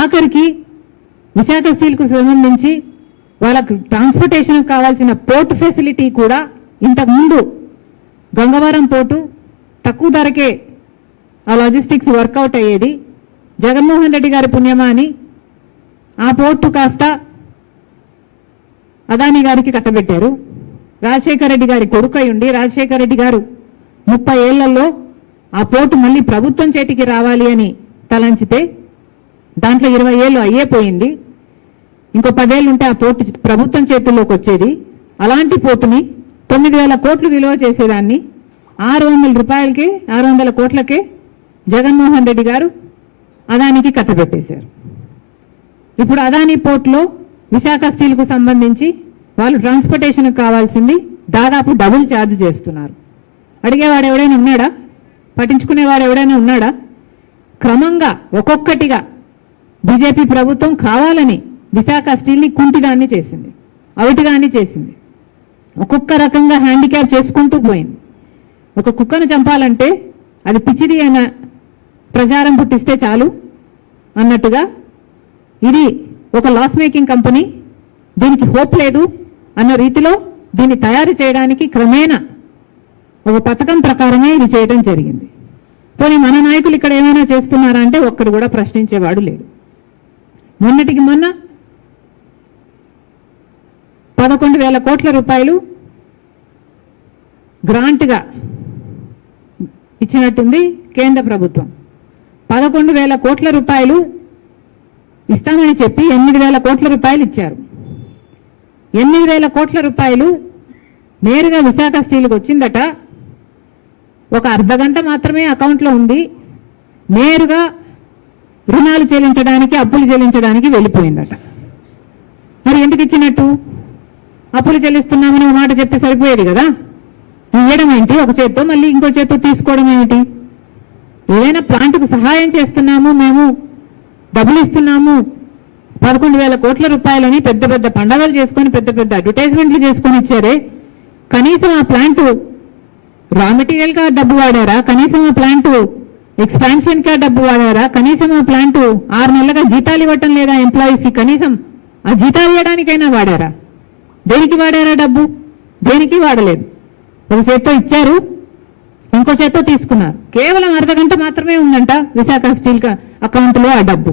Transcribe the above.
ఆఖరికి విశాఖ స్టీల్కు సంబంధించి వాళ్ళకు ట్రాన్స్పోర్టేషన్ కావాల్సిన పోర్ట్ ఫెసిలిటీ కూడా ఇంతకుముందు గంగవరం పోర్టు తక్కువ ధరకే ఆ లాజిస్టిక్స్ వర్కౌట్ అయ్యేది. జగన్మోహన్ రెడ్డి గారి పుణ్యమా అని ఆ పోర్టు కాస్త అదానీ గారికి కట్టబెట్టారు. రాజశేఖర రెడ్డి గారి కొడుకై ఉండి రాజశేఖర రెడ్డి గారు 30 ఏళ్లలో ఆ పోర్టు మళ్ళీ ప్రభుత్వం చేతికి రావాలి అని తలంచితే దాంట్లో 20 ఏళ్ళు అయ్యేపోయింది. ఇంకో 10 ఏళ్ళు ఉంటే ఆ పోర్టు ప్రభుత్వం చేతుల్లోకి వచ్చేది. అలాంటి పోర్టుని 9,000 కోట్లు విలువ చేసేదాన్ని 600 కోట్లకే జగన్మోహన్ రెడ్డి గారు అదానికి కట్టబెట్టేశారు. ఇప్పుడు అదానీ పోర్టులో విశాఖ స్టీల్కు సంబంధించి వాళ్ళు ట్రాన్స్పోర్టేషన్కి కావాల్సింది దాదాపు డబుల్ ఛార్జ్ చేస్తున్నారు. అడిగేవాడు ఎవడైనా ఉన్నాడా? పట్టించుకునేవాడు ఎవడైనా ఉన్నాడా? క్రమంగా ఒక్కొక్కటిగా బీజేపీ ప్రభుత్వం కావాలని విశాఖ స్టీల్ని కుంటిదాన్ని చేసింది, అవిటిదాన్ని చేసింది. ఒక్కొక్క రకంగా హ్యాండిక్యాప్ చేసుకుంటూ పోయింది. ఒక కుక్కను చంపాలంటే అది పిచ్చిది అయిన ప్రచారం పుట్టిస్తే చాలు అన్నట్టుగా ఇది ఒక లాస్ మేకింగ్ కంపెనీ, దీనికి హోప్ లేదు అన్న రీతిలో దీన్ని తయారు చేయడానికి క్రమేణా ఒక పథకం ప్రకారమే ఇది చేయడం జరిగింది. పోనీ మన నాయకులు ఇక్కడ ఏమైనా చేస్తున్నారా అంటే ఒక్కడు కూడా ప్రశ్నించేవాడు లేడు. మొన్నటికి మొన్న 11,000 కోట్ల రూపాయలు గ్రాంట్గా ఇచ్చినట్టుంది కేంద్ర ప్రభుత్వం. 11,000 కోట్ల రూపాయలు ఇస్తామని చెప్పి 8,000 కోట్ల రూపాయలు ఇచ్చారు. 8,000 కోట్ల రూపాయలు నేరుగా విశాఖ స్టీల్కి వచ్చిందట. ఒక అర్ధగంట మాత్రమే అకౌంట్లో ఉంది. నేరుగా రుణాలు చెల్లించడానికి, అప్పులు చెల్లించడానికి వెళ్ళిపోయిందట. మరి ఎందుకు ఇచ్చినట్టు? అప్పులు చెల్లిస్తున్నామని ఒక మాట చెప్తే సరిపోయేది కదా. ఇవ్వడం ఏంటి ఒక చేత్తో, మళ్ళీ ఇంకో చేత్తో తీసుకోవడం ఏమిటి? ఏదైనా ప్లాంట్కు సహాయం చేస్తున్నాము, మేము డబ్బులు ఇస్తున్నాము 11,000 కోట్ల రూపాయలని పెద్ద పెద్ద పండగలు చేసుకొని పెద్ద పెద్ద అడ్వర్టైజ్మెంట్లు చేసుకొని ఇచ్చారే. కనీసం ఆ ప్లాంట్ రా మెటీరియల్గా డబ్బు వాడారా? కనీసం ఆ ప్లాంట్ ఎక్స్పాన్షన్గా డబ్బు వాడారా? కనీసం ఆ ప్లాంట్ 6 నెలలుగా జీతాలు ఇవ్వటం లేదా ఎంప్లాయీస్కి? కనీసం ఆ జీతాలు ఇవ్వడానికైనా వాడారా? దేనికి వాడారా డబ్బు? దేనికి వాడలేదు. ఒక చేత్తో ఇచ్చారు, ఇంకో చేత్తో తీసుకున్నారు. కేవలం అర్ధగంట మాత్రమే ఉందంట విశాఖ స్టీల్ అకౌంట్లో ఆ డబ్బు.